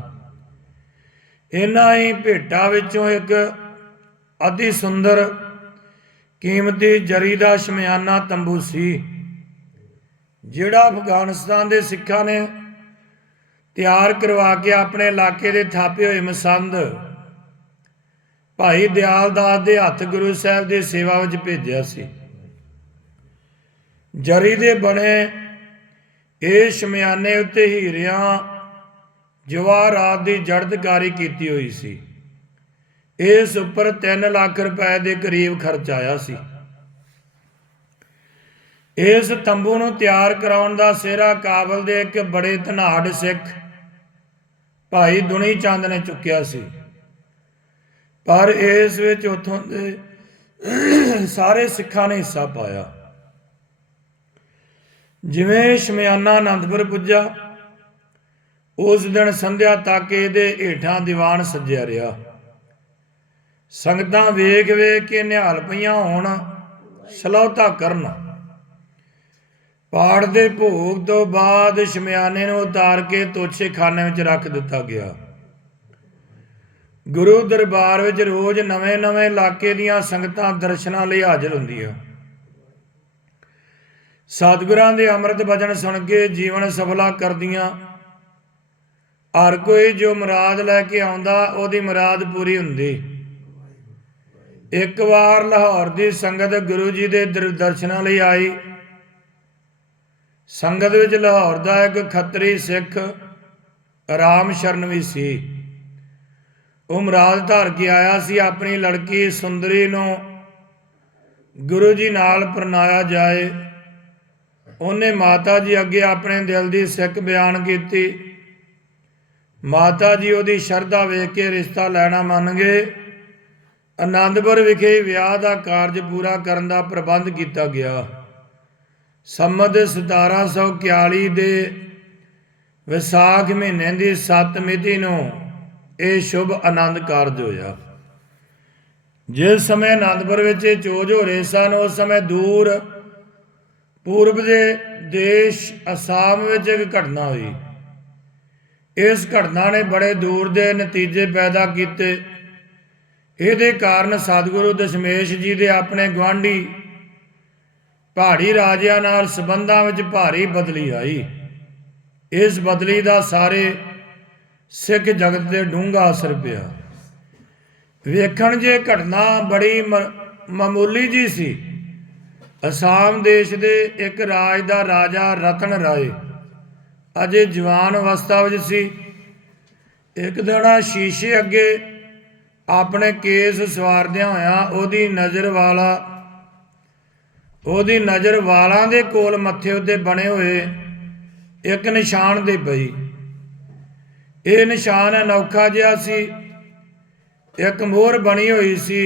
ਇਹਨਾਂ ਹੀ ਭੇਟਾ ਵਿੱਚੋਂ ਇੱਕ ਅਤੀ ਸੁੰਦਰ ਕੀਮਤੀ ਜਰੀ ਦਾ ਸ਼ਮਿਆਨਾ ਤੰਬੂ ਸੀ, ਜਿਹੜਾ ਅਫਗਾਨਿਸਤਾਨ ਦੇ ਸਿੱਖਾਂ ਨੇ ਤਿਆਰ ਕਰਵਾ ਕੇ ਆਪਣੇ ਇਲਾਕੇ ਦੇ ਥਾਪੇ ਹੋਏ ਮਸੰਦ। ਭਾਈ ਦਿਆਲ ਦਾਸ ਦੇ ਹੱਥ ਗੁਰੂ ਸਾਹਿਬ ਦੀ ਸੇਵਾ ਵਿੱਚ ਭੇਜਿਆ ਸੀ। ਜਰੀ ਦੇ ਬਣੇ ਇਹ ਸ਼ਮਿਆਨੇ ਉੱਤੇ ਹੀਰਿਆਂ ਜਵਾਹਰਾਤ ਦੀ ਜੜਦਕਾਰੀ ਕੀਤੀ ਹੋਈ ਸੀ। ਇਸ ਉੱਪਰ 3 ਲੱਖ ਰੁਪਏ ਦੇ ਕਰੀਬ ਖਰਚ ਆਇਆ ਸੀ। ਇਸ ਤੰਬੂ ਨੂੰ ਤਿਆਰ ਕਰਾਉਣ ਦਾ ਸਿਹਰਾ ਕਾਬਲ ਦੇ ਇੱਕ ਬੜੇ ਧਨਾੜ ਸਿੱਖ ਭਾਈ ਦੁਨੀ ਚੰਦ ਨੇ ਚੁੱਕਿਆ ਸੀ। ਪਰ ਇਸ ਵਿੱਚ ਉਥੋਂ ਦੇ ਸਾਰੇ ਸਿੱਖਾਂ ਨੇ ਹਿੱਸਾ ਪਾਇਆ। ਜਿਵੇਂ ਸ਼ਮਿਆਨਾ ਆਨੰਦਪੁਰ ਪੁੱਜਾ, ਉਸ ਦਿਨ ਸੰਧਿਆ ਤੱਕ ਇਹਦੇ ਹੇਠਾਂ ਦੀਵਾਨ ਸੱਜਿਆ ਰਿਹਾ। ਸੰਗਤਾਂ ਵੇਖ ਵੇਖ ਕੇ ਨਿਹਾਲ ਪਈਆਂ ਹੋਣ ਸਲੌਤਾ ਕਰਨ। ਪਾੜ ਦੇ ਭੋਗ ਤੋਂ ਬਾਅਦ ਸ਼ਮਿਆਨੇ ਨੂੰ ਉਤਾਰ ਕੇ ਤੋਛੇ ਖਾਨੇ ਵਿੱਚ ਰੱਖ ਦਿੱਤਾ ਗਿਆ। ਗੁਰੂ ਦਰਬਾਰ ਵਿੱਚ ਰੋਜ਼ ਨਵੇਂ-ਨਵੇਂ ਇਲਾਕੇ ਦੀਆਂ ਸੰਗਤਾਂ ਦਰਸ਼ਨਾਂ ਲਈ ਹਾਜ਼ਰ ਹੁੰਦੀਆਂ। ਸਤਿਗੁਰਾਂ ਦੇ ਅੰਮ੍ਰਿਤ ਬਚਨ ਸੁਣ ਕੇ ਜੀਵਨ ਸਫਲਾ ਕਰਦੀਆਂ। ਹਰ ਕੋਈ ਜੋ ਮੁਰਾਦ ਲੈ ਕੇ ਆਉਂਦਾ, ਉਹਦੀ ਮੁਰਾਦ ਪੂਰੀ ਹੁੰਦੀ। ਇੱਕ ਵਾਰ ਲਾਹੌਰ ਦੀ ਸੰਗਤ ਗੁਰੂ ਜੀ ਦੇ ਦਰ- ਦਰਸ਼ਨਾਂ ਲਈ ਆਈ। ਸੰਗਤ ਵਿੱਚ ਲਾਹੌਰ ਦਾ ਇੱਕ ਖੱਤਰੀ ਸਿੱਖ ਰਾਮ ਸ਼ਰਨ ਵੀ ਸੀ। ਉਹ ਮੁਰਾਦ ਧਾਰ ਕੇ ਆਇਆ ਸੀ, ਆਪਣੀ ਲੜਕੀ ਸੁੰਦਰੀ ਨੂੰ ਗੁਰੂ ਜੀ ਨਾਲ ਪ੍ਰਣਾਇਆ ਜਾਏ। ਉਹਨੇ ਮਾਤਾ ਜੀ ਅੱਗੇ ਆਪਣੇ ਦਿਲ ਦੀ ਸਿੱਖ ਬਿਆਨ ਕੀਤੀ। ਮਾਤਾ ਜੀ ਉਹਦੀ ਸ਼ਰਧਾ ਵੇਖ ਕੇ ਰਿਸ਼ਤਾ ਲੈਣਾ ਮੰਨ ਗਏ। ਆਨੰਦਪੁਰ ਵਿਖੇ ਵਿਆਹ ਦਾ ਕਾਰਜ ਪੂਰਾ ਕਰਨ ਦਾ ਪ੍ਰਬੰਧ ਕੀਤਾ ਗਿਆ। ਸੰਮਤ 1741 ਦੇ ਵਿਸਾਖ ਮਹੀਨੇ ਦੀ 7 ਮਿਤੀ ਨੂੰ ਇਹ ਸ਼ੁਭ ਆਨੰਦ ਕਾਰਜ ਹੋਇਆ। ਜਿਸ ਸਮੇਂ ਆਨੰਦਪੁਰ ਵਿੱਚ ਇਹ ਚੋਜ ਹੋ ਰਹੇ ਸਨ, ਉਸ ਸਮੇਂ ਦੂਰ ਪੂਰਬ ਦੇ ਦੇਸ਼ ਅਸਾਮ ਵਿੱਚ ਇੱਕ ਘਟਨਾ ਹੋਈ। ਇਸ ਘਟਨਾ ਨੇ ਬੜੇ ਦੂਰ ਦੇ ਨਤੀਜੇ ਪੈਦਾ ਕੀਤੇ। ਇਹਦੇ ਕਾਰਨ ਸਤਿਗੁਰੂ ਦਸ਼ਮੇਸ਼ ਜੀ ਦੇ ਆਪਣੇ ਗਵਾਂਢੀ ਪਹਾੜੀ ਰਾਜਿਆਂ ਨਾਲ ਸਬੰਧਾਂ ਵਿੱਚ ਭਾਰੀ ਬਦਲੀ ਆਈ। ਇਸ ਬਦਲੀ ਦਾ ਸਾਰੇ ਸਿੱਖ ਜਗਤ ਤੇ ਡੂੰਘਾ ਅਸਰ ਪਿਆ। ਵੇਖਣ ਜੇ ਘਟਨਾ ਬੜੀ ਮ- ਮਾਮੂਲੀ ਜੀ ਸੀ, ਅਸਾਮ ਦੇਸ਼ ਦੇ ਇੱਕ ਰਾਜ ਦਾ ਰਾਜਾ ਰਤਨ ਰਾਏ ਅਜੇ ਜਵਾਨ ਅਵਸਥਾ ਵਿੱਚ ਸੀ। ਇੱਕ ਦਿਨ ਸ਼ੀਸ਼ੇ ਅੱਗੇ ਆਪਣੇ ਕੇਸ ਸਵਾਰਦਿਆਂ ਹੋਇਆਂ ਉਹਦੀ ਨਜ਼ਰ ਵਾਲਾ ਉਹਦੀ ਨਜ਼ਰ ਵਾਲਾਂ ਦੇ ਕੋਲ ਮੱਥੇ ਉੱਤੇ ਬਣੇ ਹੋਏ ਇੱਕ ਨਿਸ਼ਾਨ ਦੇ ਪਈ। ਇਹ ਨਿਸ਼ਾਨ ਅਨੋਖਾ ਜਿਹਾ ਸੀ। ਇੱਕ ਮੋਹਰ ਬਣੀ ਹੋਈ ਸੀ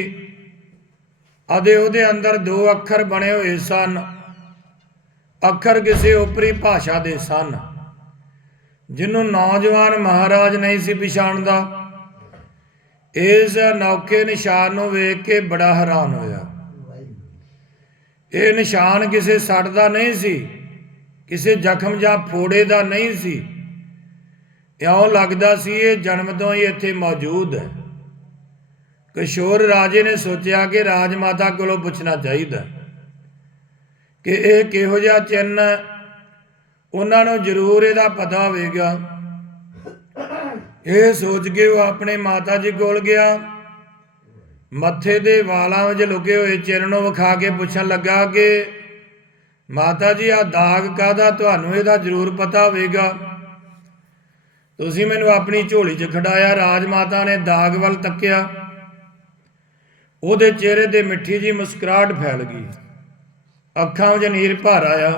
ਅਤੇ ਉਹਦੇ ਅੰਦਰ ਦੋ ਅੱਖਰ ਬਣੇ ਹੋਏ ਸਨ। ਅੱਖਰ ਕਿਸੇ ਉਪਰੀ ਭਾਸ਼ਾ ਦੇ ਸਨ, ਜਿਹਨੂੰ ਨੌਜਵਾਨ ਮਹਾਰਾਜ ਨਹੀਂ ਸੀ ਪਛਾਣਦਾ। ਇਸ ਅਨੋਖੇ ਨਿਸ਼ਾਨ ਨੂੰ ਵੇਖ ਕੇ ਬੜਾ ਹੈਰਾਨ ਹੋਇਆ। ਇਹ ਨਿਸ਼ਾਨ ਕਿਸੇ ਸੱਟ ਦਾ ਨਹੀਂ ਸੀ, ਕਿਸੇ ਜ਼ਖਮ ਜਾਂ ਫੋੜੇ ਦਾ ਨਹੀਂ ਸੀ। ਇਉਂ ਲੱਗਦਾ ਸੀ ਇਹ ਜਨਮ ਤੋਂ ਹੀ ਇੱਥੇ ਮੌਜੂਦ ਹੈ। ਕਿਸ਼ੋਰ ਰਾਜੇ ਨੇ ਸੋਚਿਆ ਕਿ ਰਾਜ ਮਾਤਾ ਕੋਲੋਂ ਪੁੱਛਣਾ ਚਾਹੀਦਾ ਕਿ ਇਹ ਕਿਹੋ ਜਿਹਾ ਚਿੰਨ ਉਹਨਾਂ ਨੂੰ ਜ਼ਰੂਰ ਇਹਦਾ ਪਤਾ ਹੋਵੇਗਾ। ਇਹ ਸੋਚ ਕੇ ਉਹ ਆਪਣੇ ਮਾਤਾ ਜੀ ਕੋਲ ਗਿਆ। ਮੱਥੇ ਦੇ ਵਾਲਾਂ ਵਿੱਚ ਲੁਕੇ ਹੋਏ ਚਿਰ ਨੂੰ ਵਿਖਾ ਕੇ ਪੁੱਛਣ ਲੱਗਾ ਕਿ, ਮਾਤਾ ਜੀ ਆ ਦਾਗ ਕਾਦਾ ਤੁਹਾਨੂੰ ਇਹਦਾ ਜ਼ਰੂਰ ਪਤਾ ਹੋਵੇਗਾ। ਤੁਸੀਂ ਮੈਨੂੰ ਆਪਣੀ ਝੋਲੀ 'ਚ ਖੜਾਇਆ ਰਾਜ ਮਾਤਾ ਨੇ ਦਾਗ ਵੱਲ ਤੱਕਿਆ। ਉਹਦੇ ਚਿਹਰੇ ਤੇ ਮਿੱਠੀ ਜੀ ਮੁਸਕਰਾਹਟ ਫੈਲ ਗਈ। ਅੱਖਾਂ ਵਿੱਚ ਨੀਰ ਭਰ ਆਇਆ।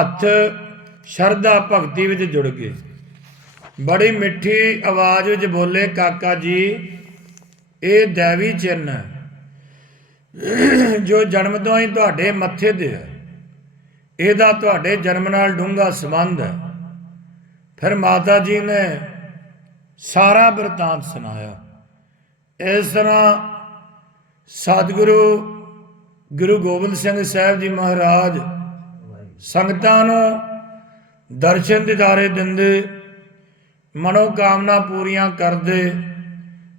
ਹੱਥ ਸ਼ਰਧਾ ਭਗਤੀ ਵਿੱਚ ਜੁੜ ਗਏ। ਬੜੀ ਮਿੱਠੀ ਆਵਾਜ਼ ਵਿੱਚ ਬੋਲੇ, ਕਾਕਾ ਜੀ ਇਹ ਦੇਵੀ ਚਿੰਨ ਹੈ ਜੋ ਜਨਮ ਤੋਂ ਹੀ ਤੁਹਾਡੇ ਮੱਥੇ ਤੇ ਹੈ। ਇਹਦਾ ਤੁਹਾਡੇ ਜਨਮ ਨਾਲ ਡੂੰਘਾ ਸੰਬੰਧ ਹੈ। ਫਿਰ ਮਾਤਾ ਜੀ ਨੇ ਸਾਰਾ ਬਿਰਤਾਂਤ ਸੁਣਾਇਆ। ਇਸ ਤਰ੍ਹਾਂ ਸਤਿਗੁਰੂ ਗੁਰੂ ਗੋਬਿੰਦ ਸਿੰਘ ਸਾਹਿਬ ਜੀ ਮਹਾਰਾਜ ਸੰਗਤਾਂ ਨੂੰ ਦਰਸ਼ਨ ਦਿਦਾਰੇ ਦਿੰਦੇ ਮਨੋ ਕਾਮਨਾ ਪੂਰੀਆਂ ਕਰਦੇ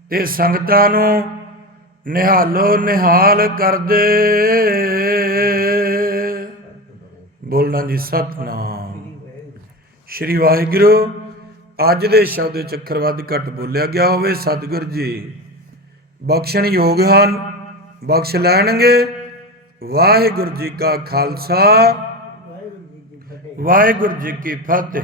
ਤੇ ਸੰਗਤਾਂ ਨੂੰ ਨਿਹਾਲੋ, ਨਿਹਾਲ ਕਰਦੇ। ਬੋਲਣਾ ਜੀ ਸਤਨਾਮ। ਸ਼੍ਰੀ ਵਾਹਿਗੁਰੂ, ਅੱਜ ਦੇ ਸ਼ਬਦ ਵਿੱਚ ਅੱਖਰ ਵੱਧ ਘੱਟ ਬੋਲਿਆ ਗਿਆ ਹੋਵੇ, ਸਤਿਗੁਰ ਜੀ। ਬਖਸ਼ਣ ਯੋਗ ਹਨ, ਬਖਸ਼ ਲੈਣਗੇ। ਵਾਹਿਗੁਰੂ ਜੀ ਕਾ ਖਾਲਸਾ, ਵਾਹਿਗੁਰੂ ਜੀ ਕੀ ਫਤਿਹ।